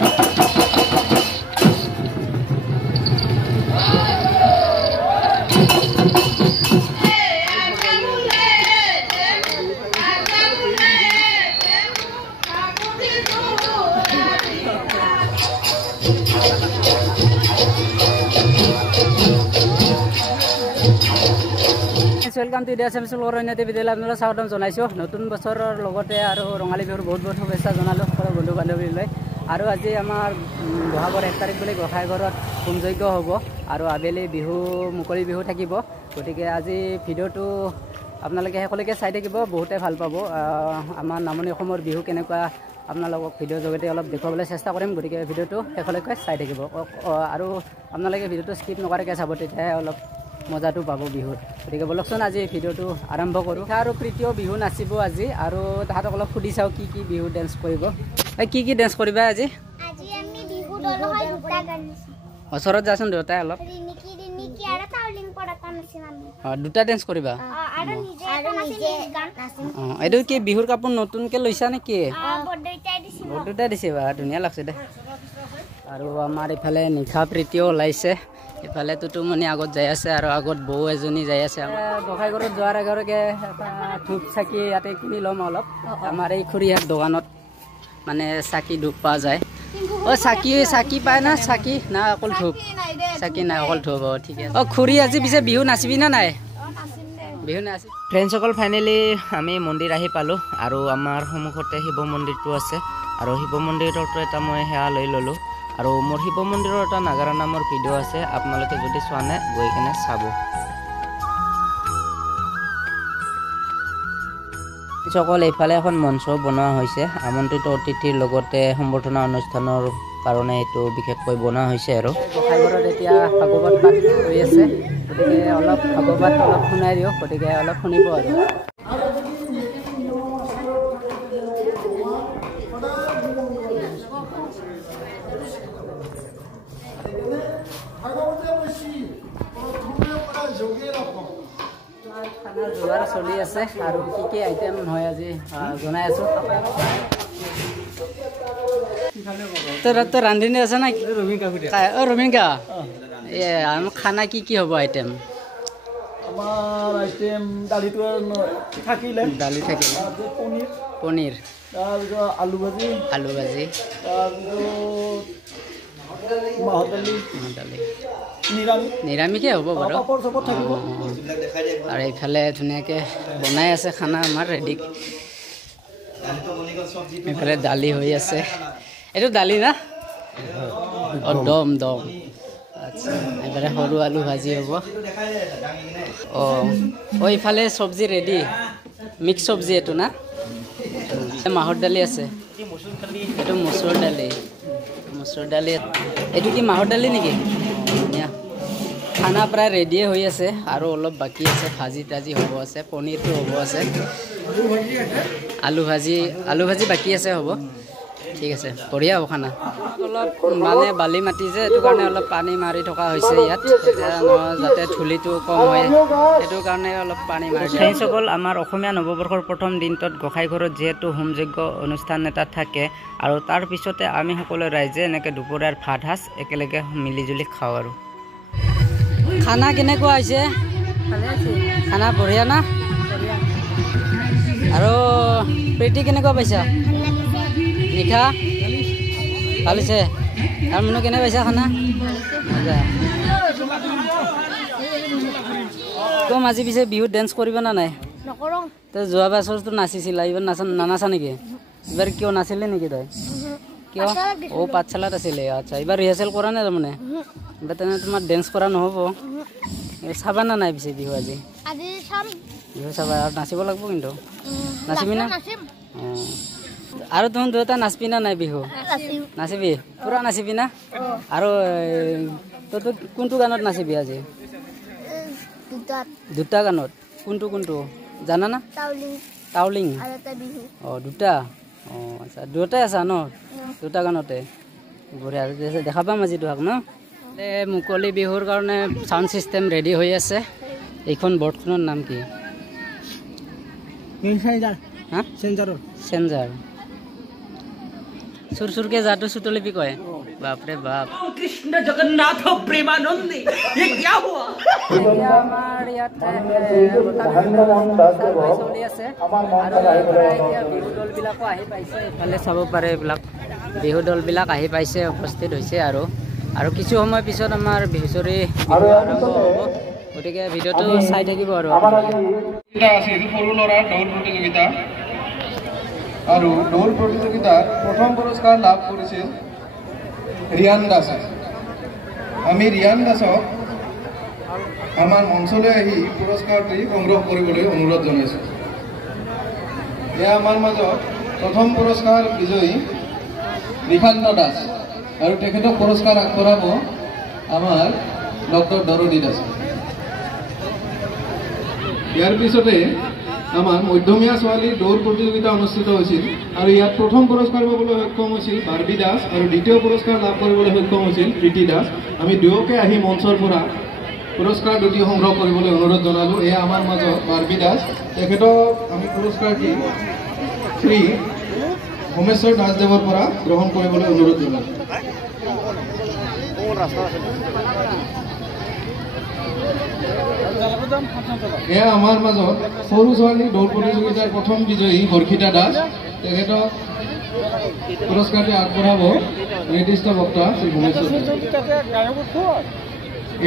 Welcome to India सेमिसुल अरण्यते विद्यालय आपनाला स्वागतम जनाइছো नतुन बछৰৰ লগতে আৰু ৰঙালী বিহুৰ বহুত বহুত শুভেচ্ছা জনালো সকলো বন্ধু বান্ধৱীলৈ আৰু আজি আমাৰ বহাগৰ 1 তাৰিখ বুলি গোসাই ঘৰত হোমযজ্ঞ হ'ব আৰু আবেলি বিহু মুকলি বিহু থাকিব গতিকে আজি ভিডিওটো আপোনালোকে সকলোকে চাই থাকিব বহুতে ভাল পাব আমাৰ নামনি অসমৰ বিহু কেনেকুৱা আপোনালোকক ভিডিঅ' জগতে অলপ দেখুৱাবলৈ চেষ্টা কৰিম গতিকে ভিডিওটো সকলোকে চাই থাকিব আৰু আপোনালোকে ভিডিওটো স্কিপ নকৰাকৈ চাব তেতিয়াহে অলপ মজাটো পাব বিহুৰ গতিকে বলকচোন আজি ভিডিওটো আৰম্ভ কৰোঁ আৰু প্ৰীতিও বিহু নাচিব আজি আৰু তাহাঁতক অলপ সুধি চাওঁ কি কি বিহু ডেন্স কৰিব কি কি ডেন্স কৰিবা আজি আজি আমি বিহু দল হয় দুটা গান নাচিম ওচৰত যাচোন দেউতাই অলপ ৰিনিকি আৰু টাউলিং পৰাটা নাচিম আমি দুটা ডেন্স কৰিবা আৰু নিজে গান নাচিম এইটো কি বিহুৰ কাপোৰ নতুনকৈ লৈছা নেকি বড়দুইটাই দিছে বা ধুনীয়া লাগছে দে আৰু আমাৰ ইফালে নিশা প্ৰীতিও ওলাইছে ইফালে তুতুমণি আগত যাই আছে আৰু আগত বৌ এজনী যাই আছে গোসাই ঘৰত যোৱাৰ আগৰকে ধূপ চাকি ইয়াতে কিনি ল'ম অলপ আমাৰ এই খুৰীহাট দোকানত মানে চাকি ধূপ পোৱা যায় চাকি পায় না চাকি না অকল ধূপ চাকি নাই অকল ধূপ ঠিক আছে খুৰী আজি পিছে বিহু নাচিবি না নাই বিহু নাচি ফ্ৰেণ্ডসকল ফাইনেলি আমি মন্দিৰ আহি পালোঁ আৰু আমাৰ সন্মুখতে শিৱ মন্দিৰটো আছে আৰু শিৱ মন্দিৰতো এটা মই সেৱা লৈ ল'লোঁ আৰু মোৰ শিৱ মন্দিৰৰ এটা নাগাৰা নামৰ ভিডিঅ' আছে আপোনালোকে যদি চোৱা নাই গৈ কিনে চাব সকল এইফালে এখন মঞ্চ বনোৱা হৈছে আমন্ত্ৰিত অতিথিৰ লগতে সম্বৰ্ধনা অনুষ্ঠানৰ কাৰণে এইটো বিশেষকৈ বনোৱা হৈছে আৰু গোসাই ঘৰত এতিয়া ভাগৱত পাঠ হৈ আছে গতিকে অলপ ভাগৱত অলপ শুনাই দিওঁ গতিকে অলপ শুনিব আৰু খানাৰ যোগাৰ চলি আছে আৰু কি কি আইটেম হয় আজি জনাই আছোঁ তোৰ ৰান্ধনি আছে না ৰমিকা আমাৰ খানা কি কি হ'ব আইটেম আমাৰ আইটেম দালিটো থাকিলে দালি থাকিলে পনীৰ তাৰপিছত আলু ভাজি তাৰপিছত মাহৰ দালি নিৰামিষে হ'ব বাৰু আৰু এইফালে ধুনীয়াকৈ বনাই আছে খানা আমাৰ ৰেডি এইফালে দালি হৈ আছে এইটো দালি না দম আচ্ছা এইফালে সৰু আলু ভাজি হ'ব ইফালে চব্জি ৰেডি মিক্স চব্জি এইটো না মাহৰ দালি আছে এইটো মচুৰ দালি এইটো কি মাহৰ দালি নেকি ধুনীয়া খানা প্ৰায় ৰেডিয়ে হৈ আছে আৰু অলপ বাকী আছে ভাজি তাজি হ'ব আছে পনীৰটো হ'ব আছে আলু ভাজি বাকী আছে হ'ব ঠিক আছে বঢ়িয়া হ'ব খানা অলপ মানে বালি মাটি যে এইটো কাৰণে অলপ পানী মাৰি থকা হৈছে ইয়াত যাতে ধূলিটো কম হয় সেইটো কাৰণে অলপ পানী মাৰি ফ্ৰেণ্ডসকল আমাৰ অসমীয়া নৱবৰ্ষৰ প্ৰথম দিনটোত গোসাই ঘৰত যিহেতু হোমযজ্ঞ অনুষ্ঠান এটা থাকে আৰু তাৰ পিছতে আমি সকলো ৰাইজে এনেকৈ দুপৰীয়াৰ ভাত সাজ একেলগে মিলিজুলি খাওঁ আৰু খানা কেনেকুৱা হৈছে খানা বঢ়িয়া না আৰু প্ৰীতি কেনেকুৱা পাইছা নিশা ভাল হৈছে আৰু মনু কেনে পাইছা খানা কম আজি পিছে বিহুত ডেন্স কৰিবা না নাই তই যোৱা বছৰতো নাচিছিলা এইবাৰ নানাচা নেকি এইবাৰ কিয় নাছিলে নেকি তই কিয় পাঠশালাত আছিলে আচ্ছা এইবাৰ ৰিহাৰ্চেল কৰা নাই তাৰমানে এইবাৰ তেনে তোমাৰ ডেন্স কৰা নহ'ব চাবা না নাই পিছে বিহু আজি বিহু চাবা আৰু নাচিব লাগিব কিন্তু নাচিবি না আৰু তুমি দুটা নাচবি না নাই বিহু নাচিবি পুৰা নাচিবি না আৰু তই কোনটো গানত নাচিবি আজি দুটা গানত কোনটো জানা না টাউলিং দুটা আচ্ছা দুটাই আছা ন দুটা গানতে বঢ়িয়া দেখা পাম আজি তোহাক ন মুকলি বিহুৰ কাৰণে চাউণ্ড চিষ্টেম ৰেডি হৈ আছে এইখন বৰ্ডখনৰ নাম কি চেঞ্জাৰ সুৰসুৰকে যাটো সুতলিপি কয় বাপৰে বাপ কৃষ্ণ জগন্নাথ প্ৰেমানন্দে আমাৰ ইয়াত চলি আছে আৰু এতিয়া বিহু দলবিলাকো আহি পাইছে এইফালে চাব পাৰে এইবিলাক বিহু দলবিলাক আহি পাইছে উপস্থিত হৈছে আৰু কিছু সময় পিছত আমাৰ বিহুচৰি আৰম্ভ হ'ব গতিকে ভিডিঅ'টো চাই থাকিব আৰু আছিল সৰু ল'ৰাৰ দৌৰ প্ৰতিযোগিতা আৰু দৌৰ প্ৰতিযোগিতাত প্ৰথম পুৰস্কাৰ লাভ কৰিছিল ৰিয়ান দাসে আমি ৰিয়ান দাসক আমাৰ মঞ্চলৈ আহি পুৰস্কাৰটি সংগ্ৰহ কৰিবলৈ অনুৰোধ জনাইছোঁ এয়া আমাৰ মাজত প্ৰথম পুৰস্কাৰ বিজয়ী ৰিখান্ত দাস আৰু তেখেতক পুৰস্কাৰ আগবঢ়াব আমাৰ ডক্টৰ দৰদী দাস ইয়াৰ পিছতে আমাৰ মধ্যমীয়া ছোৱালীৰ দৌৰ প্ৰতিযোগিতা অনুষ্ঠিত হৈছিল আৰু ইয়াত প্ৰথম পুৰস্কাৰ পাবলৈ সক্ষম হৈছিল বাৰ্বী দাস আৰু দ্বিতীয় পুৰস্কাৰ লাভ কৰিবলৈ সক্ষম হৈছিল প্ৰীতি দাস আমি দুয়োকে আহি মঞ্চৰ পৰা পুৰস্কাৰ দুটি সংগ্ৰহ কৰিবলৈ অনুৰোধ জনালোঁ এয়া আমাৰ মাজত বাৰ্বী দাস তেখেতক আমি পুৰস্কাৰটি শ্ৰী হোমেশ্বৰ দাসদেৱৰ পৰা গ্ৰহণ কৰিবলৈ অনুৰোধ জনালোঁ এয়া আমাৰ মাজত সৰু ছোৱালী দৌৰ প্ৰতিযোগিতাৰ প্ৰথম বিজয়ী হৰ্ষিতা দাস তেখেতক পুৰস্কাৰটি আগবঢ়াব নিৰ্দিষ্ট বক্তা শ্ৰী ভূমেশ্বৰ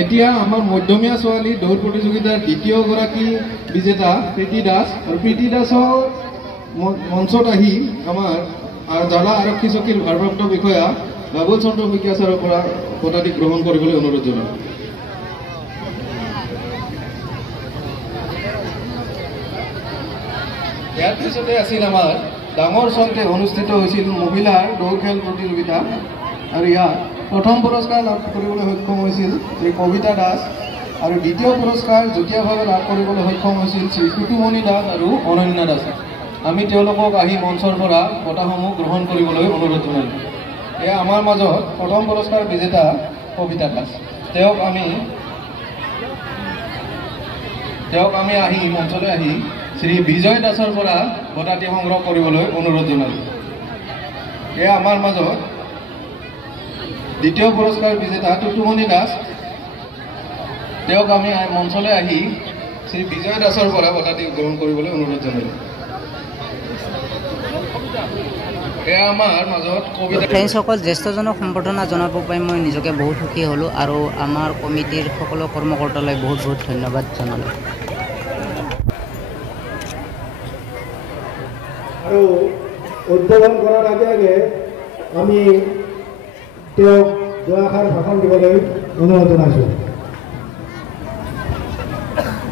এতিয়া আমাৰ মধ্যমীয়া ছোৱালী দৌৰ প্ৰতিযোগিতাৰ দ্বিতীয়গৰাকী বিজেতা প্ৰীতি দাস আৰু প্ৰীতি দাসৰ মঞ্চত আহি আমাৰ জিলা আৰক্ষী চকীৰ ভাৰপ্ৰাপ্ত বিষয়া বাবুল চন্দ্ৰ শইকীয়া ছাৰৰ পৰা বঁটাটি গ্ৰহণ কৰিবলৈ অনুৰোধ জনালোঁ ইয়াৰ পিছতে আছিল আমাৰ ডাঙৰ চলকে অনুষ্ঠিত হৈছিল মহিলাৰ দৌৰ খেল প্ৰতিযোগিতা আৰু ইয়াত প্ৰথম পুৰস্কাৰ লাভ কৰিবলৈ সক্ষম হৈছিল শ্ৰী কবিতা দাস আৰু দ্বিতীয় পুৰস্কাৰ যুটীয়াভাৱে লাভ কৰিবলৈ সক্ষম হৈছিল শ্ৰী কুটুমণি দাস আৰু অনন্যা দাস আমি তেওঁলোকক আহি মঞ্চৰ পৰা বঁটাসমূহ গ্ৰহণ কৰিবলৈ অনুৰোধ জনালোঁ এয়া আমাৰ মাজত প্ৰথম পুৰস্কাৰ বিজেতা কবিতা দাস তেওঁক আমি আহি মঞ্চলৈ আহি শ্ৰী বিজয় দাসৰ পৰা বঁটাটি সংগ্ৰহ কৰিবলৈ অনুৰোধ জনালোঁ এয়া আমাৰ মাজত দ্বিতীয় পুৰস্কাৰ বিজেতা টুটুমণি দাস তেওঁক আমি মঞ্চলৈ আহি শ্ৰী বিজয় দাসৰ পৰা বঁটাটি গ্ৰহণ কৰিবলৈ অনুৰোধ জনালোঁ এয়া আমাৰ মাজত কবিতা ফ্ৰেণ্ডসকল জ্যেষ্ঠজনক সম্বৰ্ধনা জনাব পাই মই নিজকে বহুত সুখী হ'লোঁ আৰু আমাৰ কমিটিৰ সকলো কৰ্মকৰ্তালৈ বহুত বহুত ধন্যবাদ জনালোঁ আৰু উদ্বোধন কৰাৰ আগে আগে আমি তেওঁক দুআষাৰ ভাষণ দিবলৈ অনুৰোধ জনাইছোঁ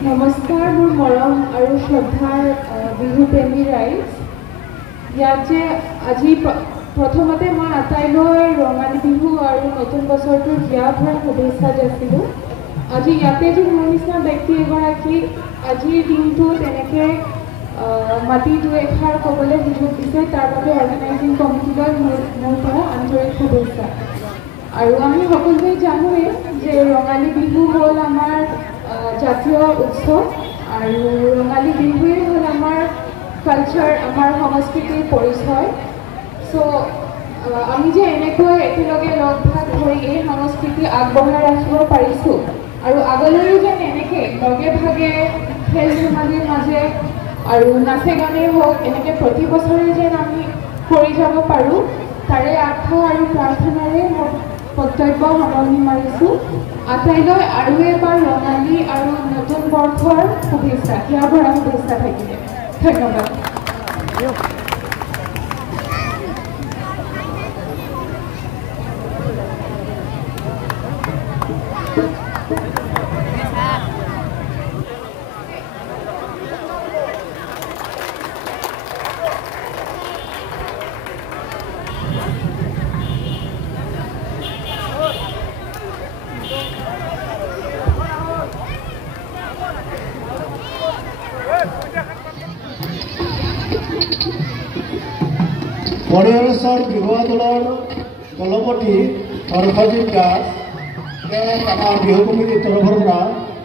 নমস্কাৰ মোৰ মৰম আৰু শ্ৰদ্ধাৰ বিহু প্ৰেমী ৰাইজ ইয়াতে আজি প্ৰথমতে মই আটাইলৈ ৰঙালী বিহু আৰু নতুন বছৰটোৰ হিয়া ভৰা শুভেচ্ছা যাচিলোঁ আজি ইয়াতে যে মোৰ নিচিনা ব্যক্তি এগৰাকী আজিৰ দিনটো তেনেকৈ মাটি দুই এষাৰ ক'বলৈ সুযোগ দিছে তাৰ বাবে অৰ্গেনাইজিং কমিটিলৈ মোৰ পৰা আন্তৰিক শুভেচ্ছা আৰু আমি সকলোৱে জানোৱেই যে ৰঙালী বিহু হ'ল আমাৰ জাতীয় উৎসৱ আৰু ৰঙালী বিহুৱে হ'ল আমাৰ কালচাৰ আমাৰ সংস্কৃতিৰ পৰিচয় চ' আমি যে এনেকৈ একেলগে লগ ভাগ হৈ এই সংস্কৃতি আগবঢ়াই ৰাখিব পাৰিছোঁ আৰু আগলৈও যেন এনেকৈ লগে ভাগে খেল ধেমালিৰ মাজে আৰু নাচে গানেই হওক এনেকৈ প্ৰতি বছৰে যেন আমি কৰি যাব পাৰোঁ তাৰে আশা আৰু প্ৰাৰ্থনাৰে মই কৰ্তব্য সামৰণি মাৰিছোঁ আটাইলৈ আৰু এবাৰ ৰঙালী আৰু নতুন বৰ্ষৰ শুভেচ্ছা হিয়া ভৰা শুভেচ্ছা থাকিলে ধন্যবাদ বৰিহৰেশ্বৰ বিহুৱা দলৰ দলপতি হৰ্ষজিৎ দাস তেওঁক আমাৰ বিহু কমিটিৰ তৰফৰ পৰা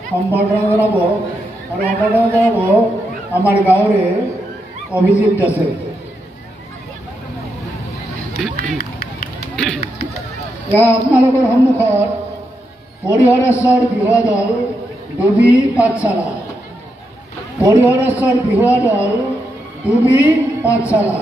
সম্বৰ্ধনা জনাব আৰু সম্বৰ্ধনা জনাব আমাৰ গাঁৱৰে অভিজিৎ দাসে আপোনালোকৰ সন্মুখত পৰিহৰেশ্বৰ বিহুৱা দল ডুবি পাঠশালা পৰিহৰেশ্বৰ বিহুৱা দল ডুবি পাঠশালা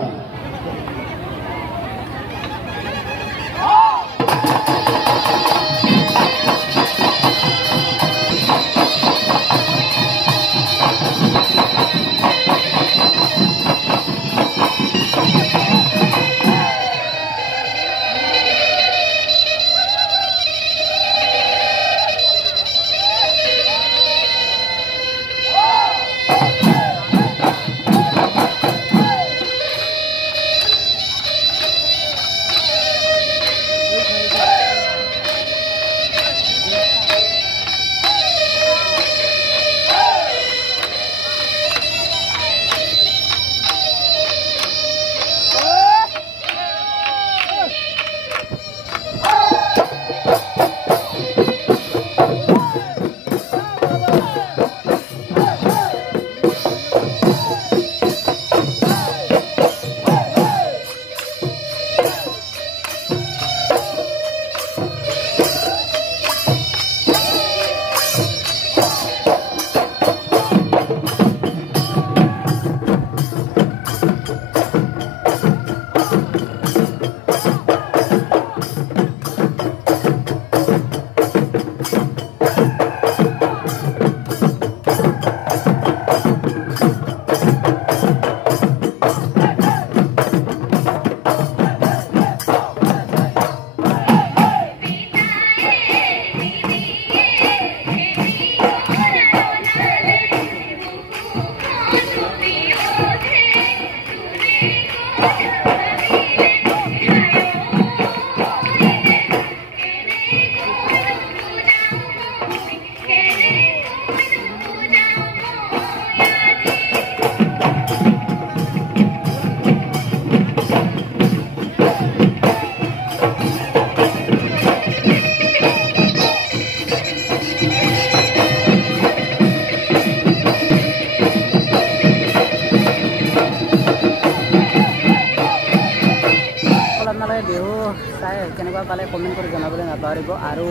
কেনেকুৱা পালে কমেণ্ট কৰি জনাবলৈ নাপাহৰিব আৰু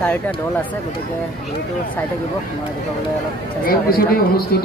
4টা দল আছে গতিকে বিহুটো চাই থাকিব মই দেখুৱাবলৈ অলপ চেষ্টা কৰিম অনুষ্ঠিত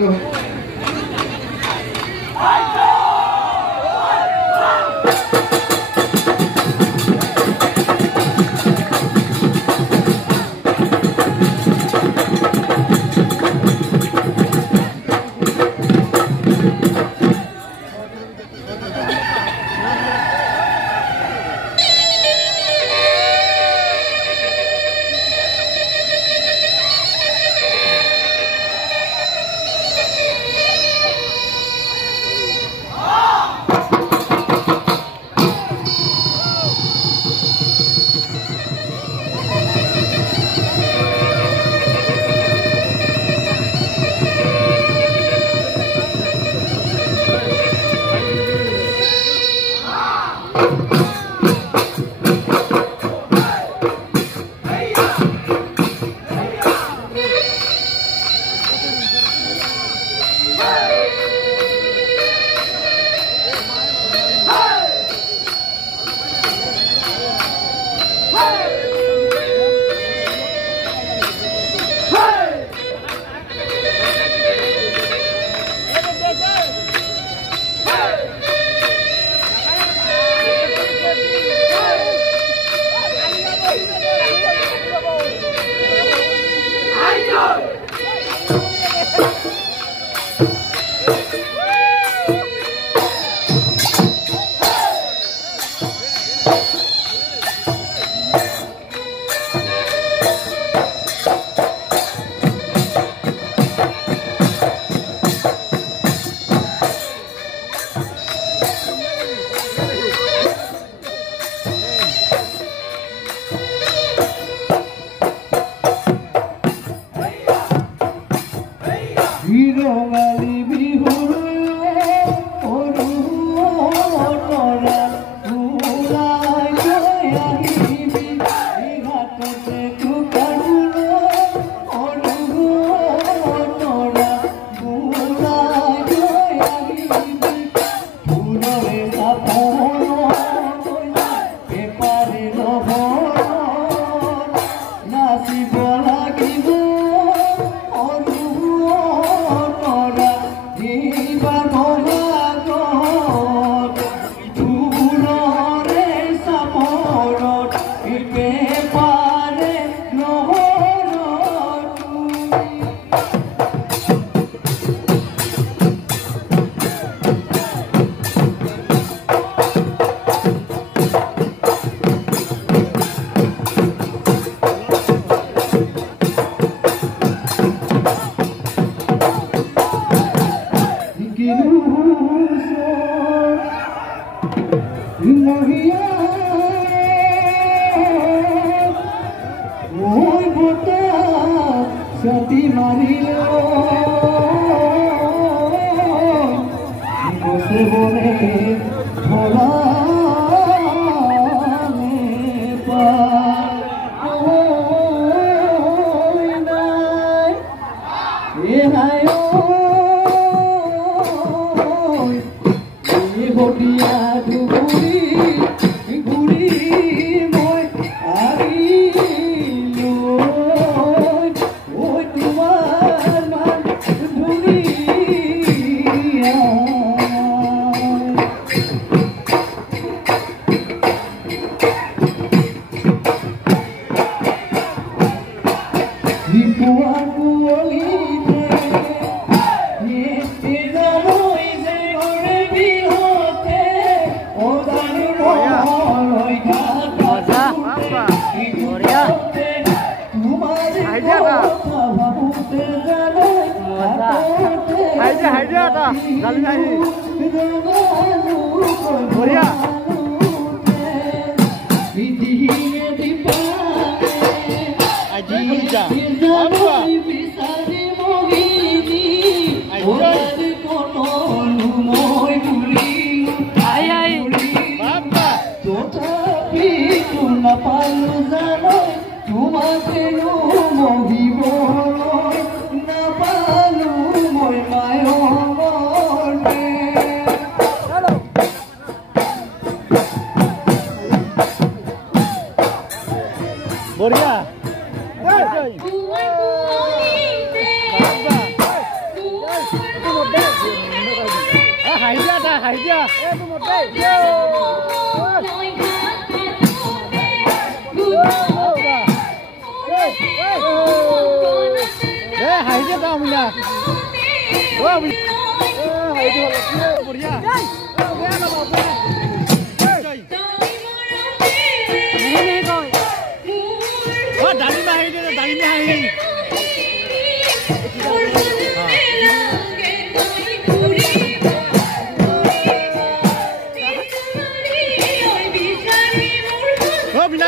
মজা বঢ়িয়া বঢ়িয়া নাপালো জানো তোমাকে মহিব নাপালো মই মায়মতে বঢ়িয়া হাইদিয়া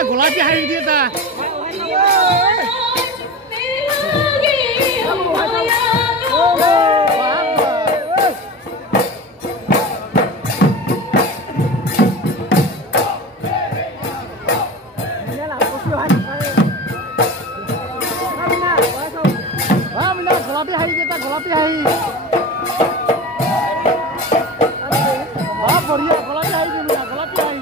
গোলাপী হাঁহি দিয়ে তা গোলাপী হাঁহি দিয়ে তা গোলাপী হাঁহি বঢ়িয়া গোলাপী হাঁহি দিয়ে গোলাপী হাঁহি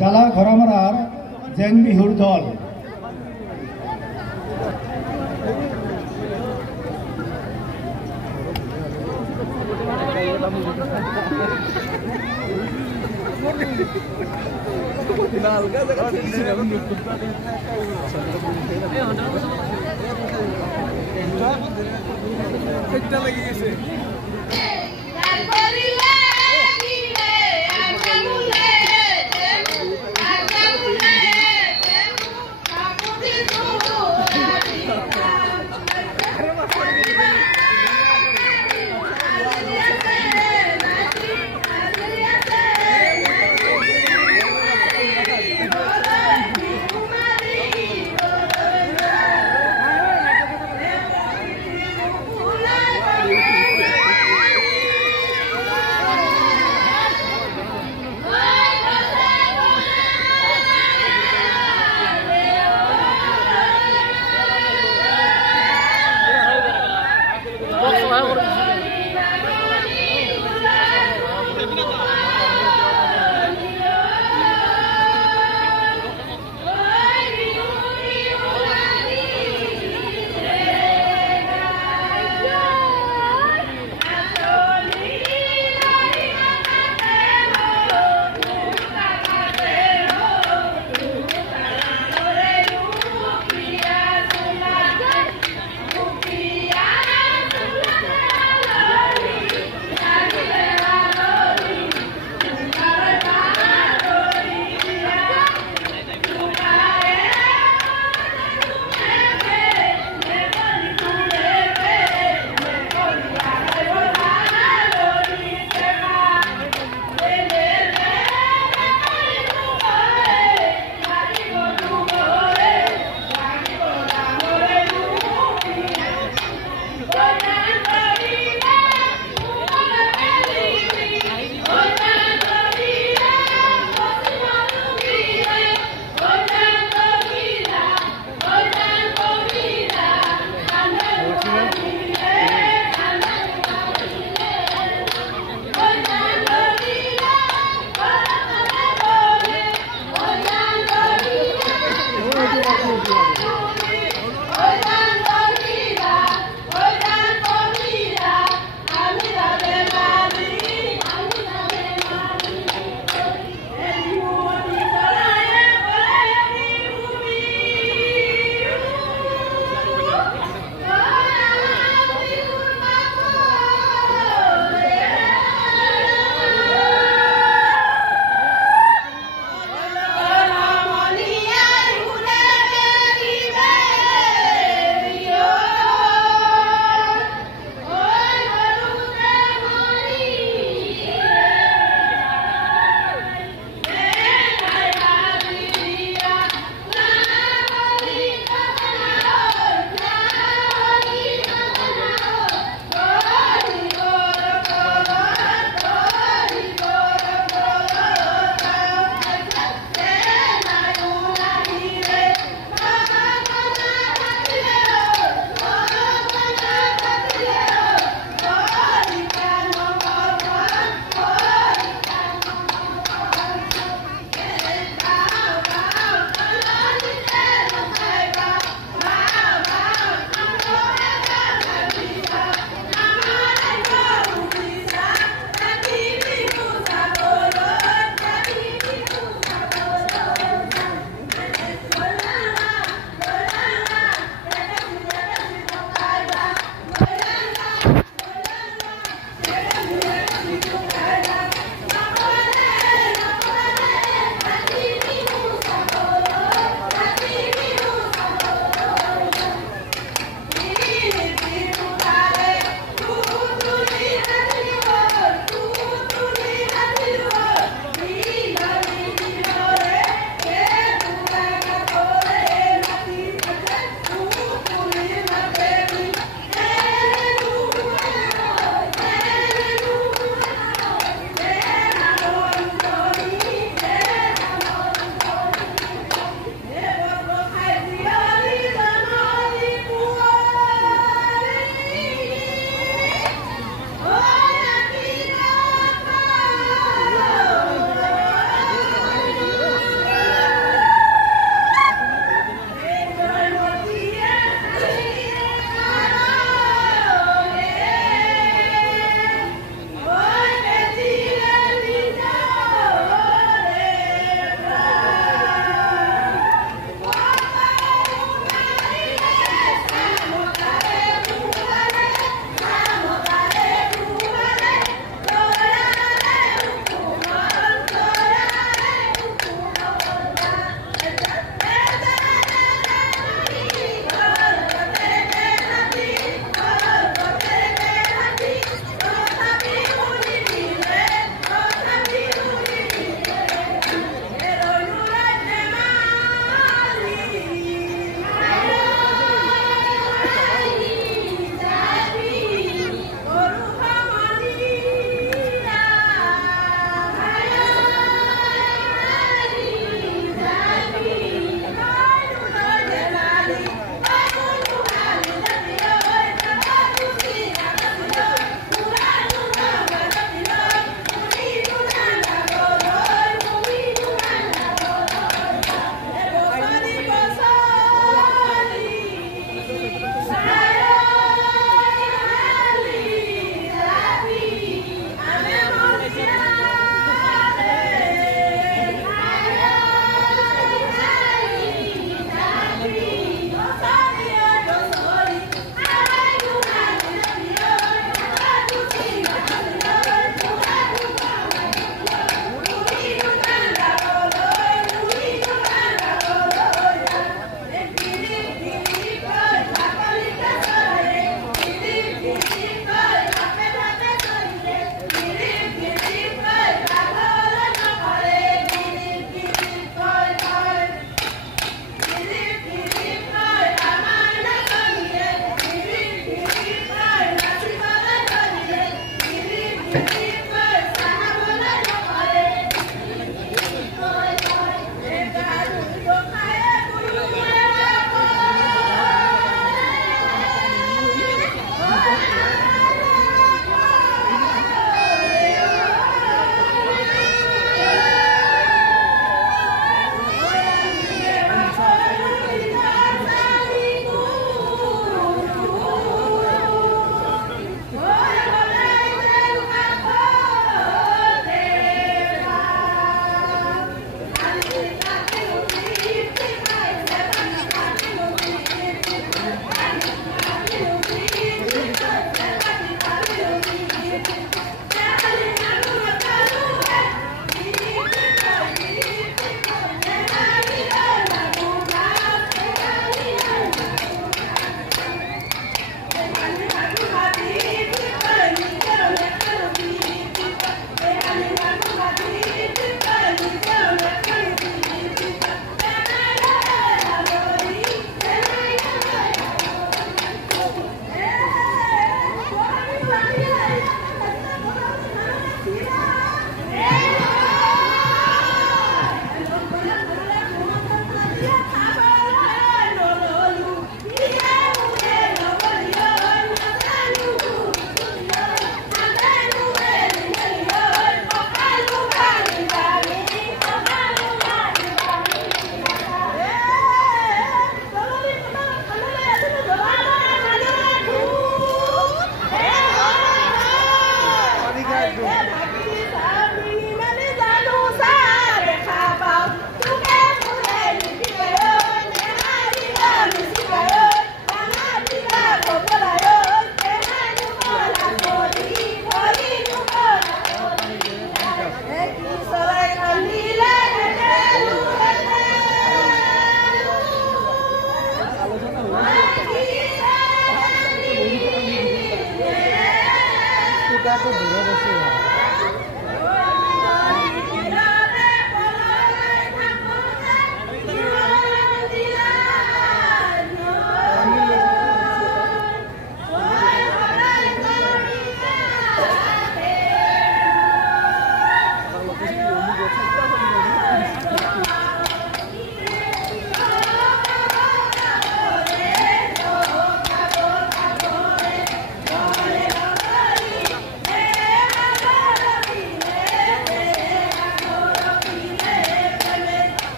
জালা ঘৰমৰাৰ জেং বিহুৰ দল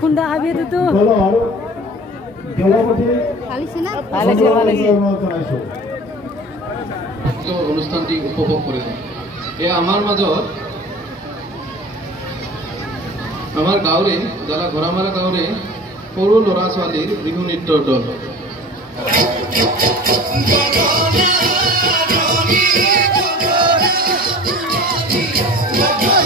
খুন্দা খাবি তো অনুষ্ঠানটি উপভোগ কৰিলে এয়া আমাৰ মাজত আমাৰ গাঁৱৰে জালা ঘৰামাৰা গাঁৱৰে সৰু ল'ৰা ছোৱালীৰ বিহু নৃত্যৰ দল Yeah.